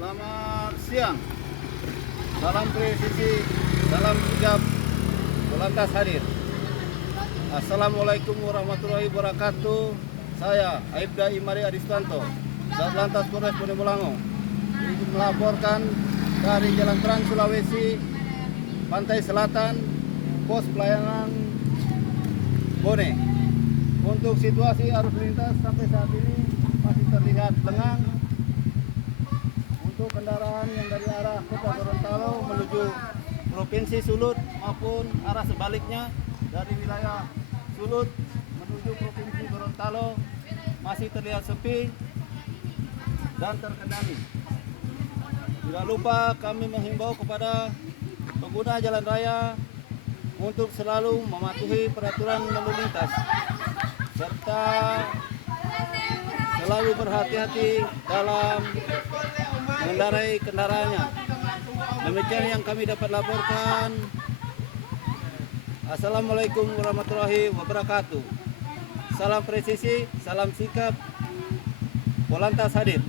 Selamat siang. Salam presisi, salam sigap, Polantas hadir. Assalamualaikum warahmatullahi wabarakatuh. Saya Aibda Imari Adistanto, Satlantas Polres Bonemulango, melaporkan dari Jalan Trans Sulawesi, Pantai Selatan, pos pelayanan Bone. Untuk situasi arus lintas sampai saat ini masih terlihat lengang. Untuk kendaraan yang dari arah Kota Gorontalo menuju Provinsi Sulut maupun arah sebaliknya dari wilayah Sulut menuju Provinsi Gorontalo masih terlihat sepi dan terkendali. Tidak lupa kami menghimbau kepada pengguna jalan raya untuk selalu mematuhi peraturan lalu lintas serta selalu berhati-hati dalam mengendarai kendaraannya. Demikian yang kami dapat laporkan. Assalamualaikum warahmatullahi wabarakatuh. Salam presisi, salam sikap, Polantas hadir.